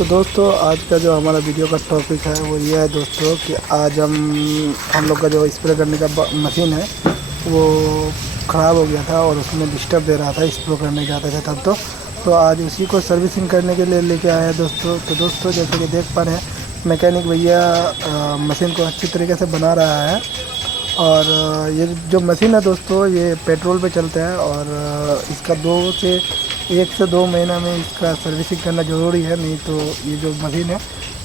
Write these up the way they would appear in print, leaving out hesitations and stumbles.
तो दोस्तों आज का जो हमारा वीडियो का टॉपिक है वो ये है दोस्तों कि आज हम लोग का जो स्प्रे करने का मशीन है वो ख़राब हो गया था और उसमें डिस्टर्ब दे रहा था। स्प्रे करने जाते थे तब तो आज उसी को सर्विसिंग करने के लिए लेके आए हैं दोस्तों। तो दोस्तों जैसे कि देख पा रहे हैं मैकेनिक भैया मशीन को अच्छी तरीके से बना रहा है। और ये जो मशीन है दोस्तों ये पेट्रोल पे चलता है और इसका 1 से 2 महीना में इसका सर्विसिंग करना ज़रूरी है, नहीं तो ये जो मशीन है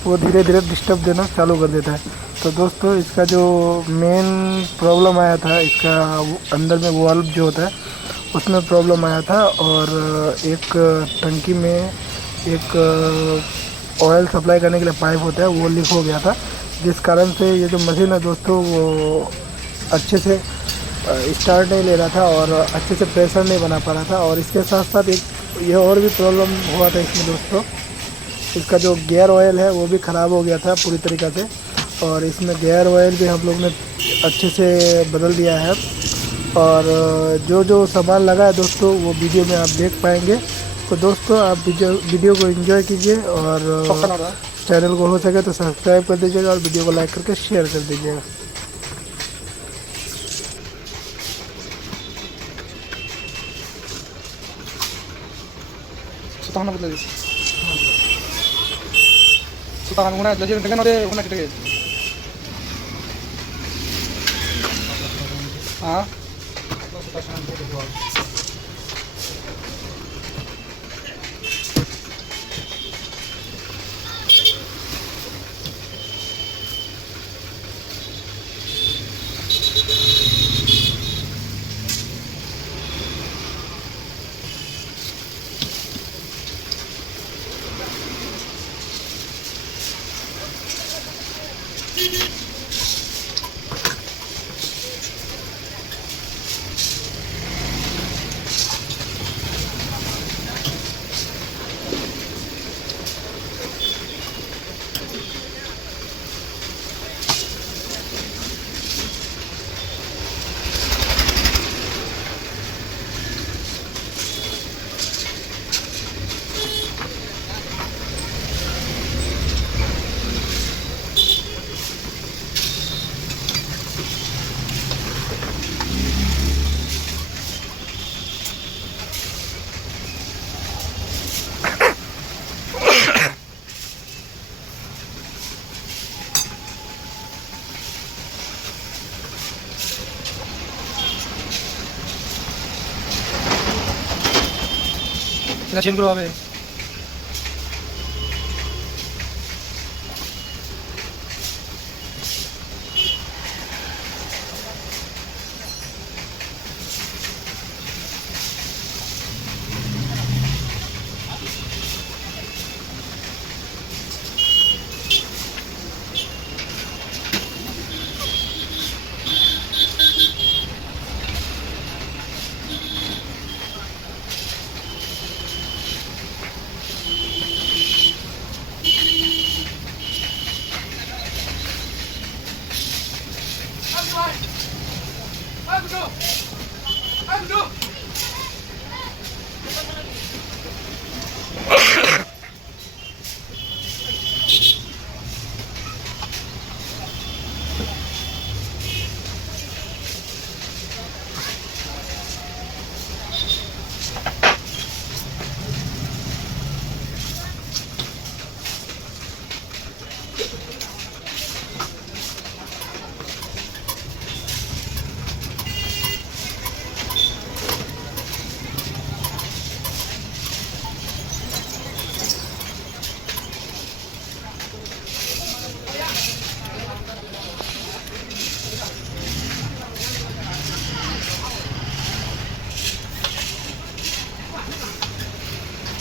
वो धीरे धीरे डिस्टर्ब देना चालू कर देता है। तो दोस्तों इसका जो मेन प्रॉब्लम आया था इसका अंदर में वाल्व जो होता है उसमें प्रॉब्लम आया था और एक टंकी में एक ऑयल सप्लाई करने के लिए पाइप होता है वो लीक हो गया था, जिस कारण से ये जो मशीन है दोस्तों वो अच्छे से स्टार्ट नहीं ले रहा था और अच्छे से प्रेशर नहीं बना पा रहा था। और इसके साथ साथ एक ये और भी प्रॉब्लम हुआ था इसमें दोस्तों, इसका जो गियर ऑयल है वो भी ख़राब हो गया था पूरी तरीक़ा से। और इसमें गियर ऑयल भी हम लोग ने अच्छे से बदल दिया है। और जो जो सामान लगा है दोस्तों वो वीडियो में आप देख पाएंगे। तो दोस्तों आप वीडियो को एंजॉय कीजिए और चैनल को हो सके तो सब्सक्राइब कर दीजिएगा और वीडियो को लाइक करके शेयर कर दीजिएगा। सुताना बदल सुताना गुना लजे dengan ore गुना कितने हाँ kita change karo abe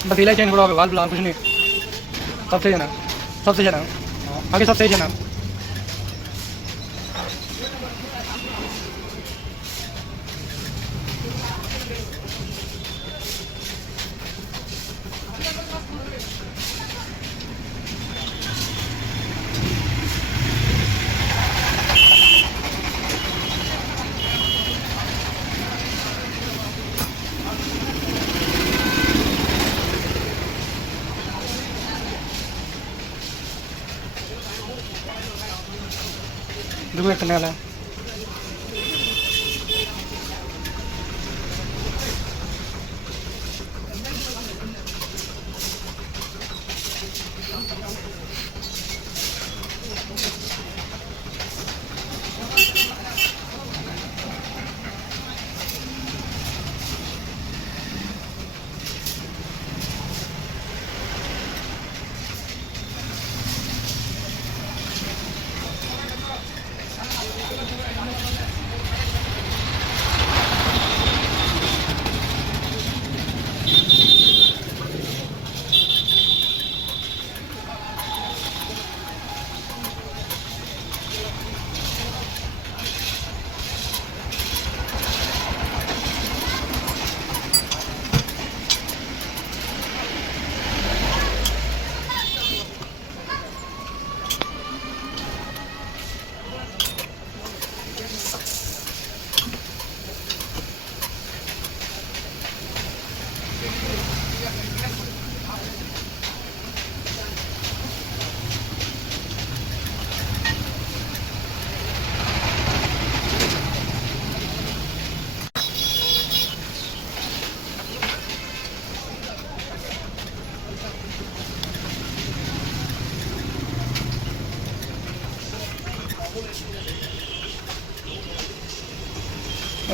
बस इलाज चेंज करो अबे वाल प्लान कुछ नहीं सब सही है ना सब सही है ना आगे सब सही है ना देखो एक करने वाला है।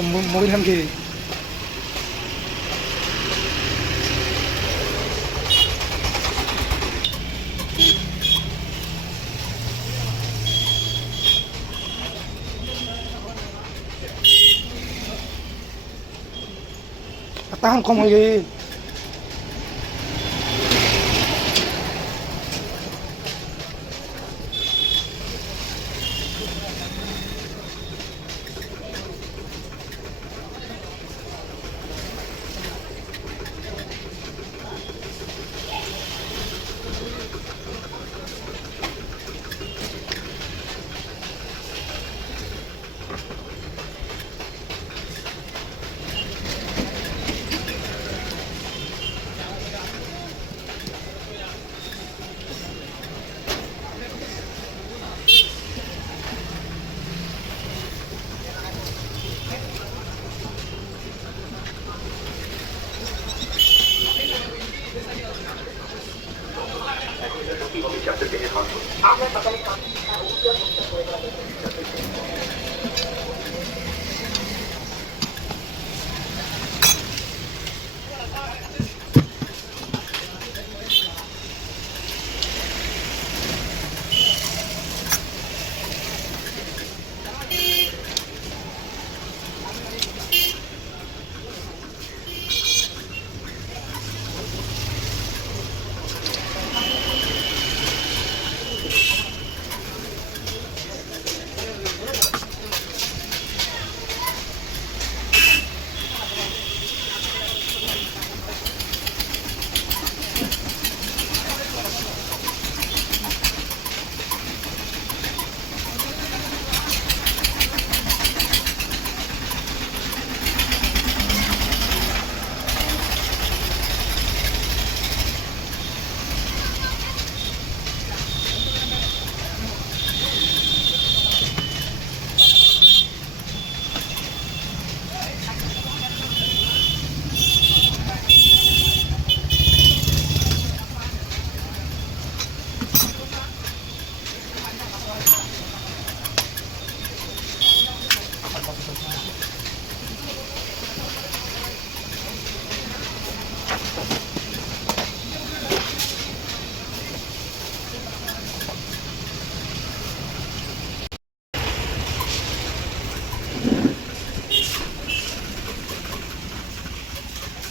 मोबाइल हम के tahan kau lagi.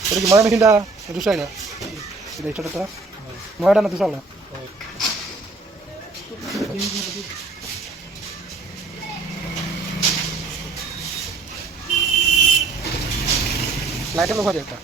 Jadi gimana mesin dah? Rusak ya? Sudah itu dah. Mau ada nanti soalnya. Lighter logo aja kita.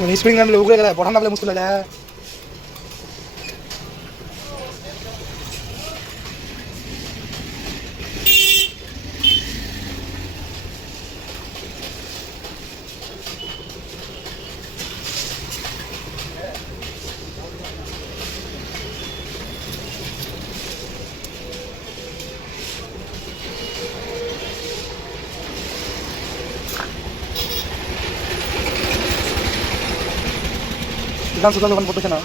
Spring নামলে উগলে গেলে বঠান নামলে মুশকিল হয়ে যায় গান সুদান দোকান পড়তেছে না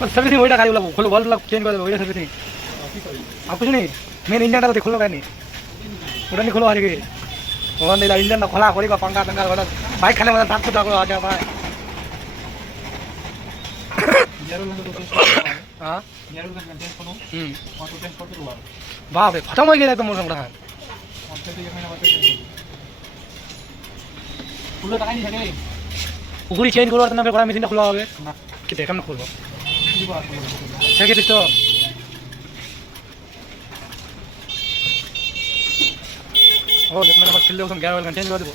बस सर्विसिंग वही खाली बोला खोलो बल्ब चेंज कर दो वही सर्विसिंग आप कुछ नहीं मेन इंजन टा तो खोलो क्या नहीं उड़ा नहीं खोलो आज के और नहीं इंजन ना खोला खोली का पंखा तंगा वाला बाइक खाने वाला साथ खुदा को आ जा भाई हां यार का टेस्ट करो और तो टेस्ट करते हुआ बाप रे खत्म हो गया तो मोर बड़ा और तो ये महीना बात खुलो टाका नहीं सके उगली चेंज करो और ना फिर बड़ा मशीन खुला होवे ना कितने कम खोलो ठीक है तो और देख मैंने बस खेल लिया उसमें 11 वाला चेंज कर दो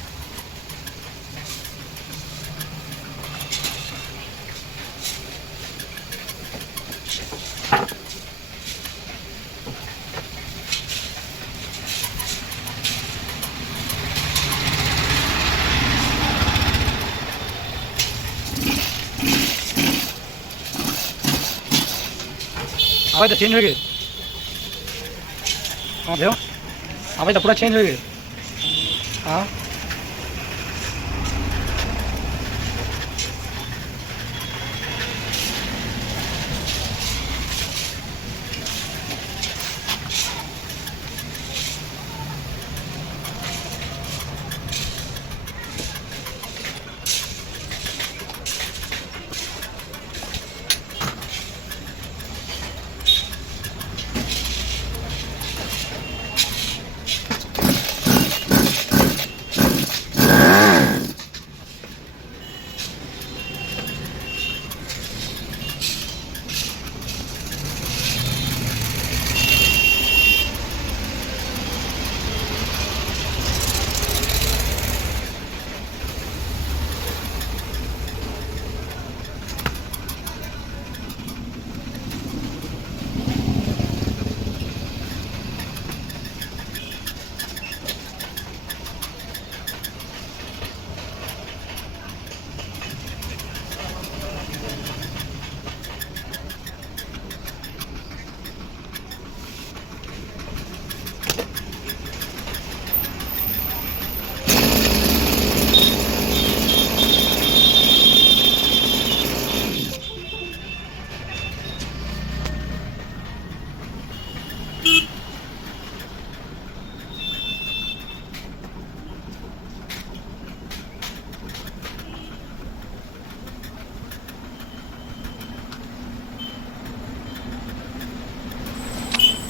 आवाज तो चेंज हो गई हाँ देखो आवाज तो पूरा चेंज हो गई हाँ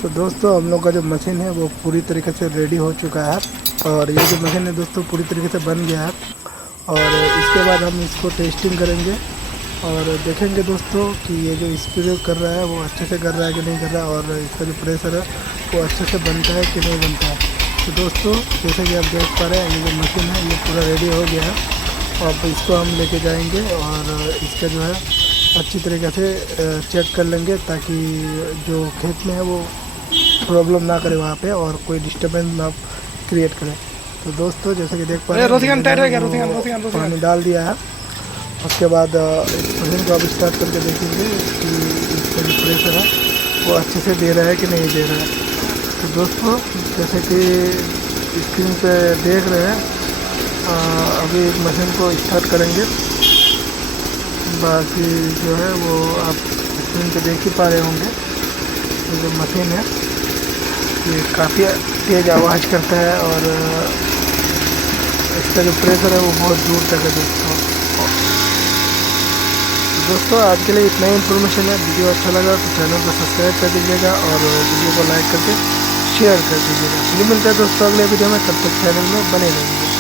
तो दोस्तों हम लोग का जो मशीन है वो पूरी तरीके से रेडी हो चुका है और ये जो मशीन है दोस्तों पूरी तरीके से बन गया है और इसके बाद हम इसको टेस्टिंग करेंगे और देखेंगे दोस्तों कि ये जो स्प्रे कर रहा है वो अच्छे से कर रहा है कि नहीं कर रहा है और इसका जो प्रेशर है वो अच्छे से बनता है कि नहीं बनता है। तो दोस्तों जैसे कि आप देख पा रहे हैं ये जो मशीन है ये पूरा रेडी हो गया है और अब इसको हम लेके जाएंगे और इसका जो है अच्छी तरीके से चेक कर लेंगे ताकि जो खेत में है वो प्रॉब्लम ना करे वहाँ पे और कोई डिस्टर्बेंस ना क्रिएट करे। तो दोस्तों जैसे कि देख पा रहे हैं पानी डाल दिया है उसके बाद इस मशीन को अब स्टार्ट करके देखेंगे कि इसका जो प्रेशर है वो अच्छे से दे रहा है कि नहीं दे रहा है। तो दोस्तों जैसे कि स्क्रीन पे देख रहे हैं अभी मशीन को स्टार्ट करेंगे बाकी जो है वो आप स्क्रीन पे देख ही पा रहे होंगे। ये जो मशीन है ये काफ़ी तेज़ आवाज़ करता है और इसका जो प्रेशर है वो बहुत दूर तक है दोस्तों। दोस्तों आज के लिए इतना ही इन्फॉर्मेशन है। वीडियो अच्छा लगा तो चैनल को सब्सक्राइब कर दीजिएगा और वीडियो को लाइक करके शेयर कर दीजिएगा। फिर मिलता है दोस्तों अगले वीडियो में, तब तक चैनल में बने रहिए।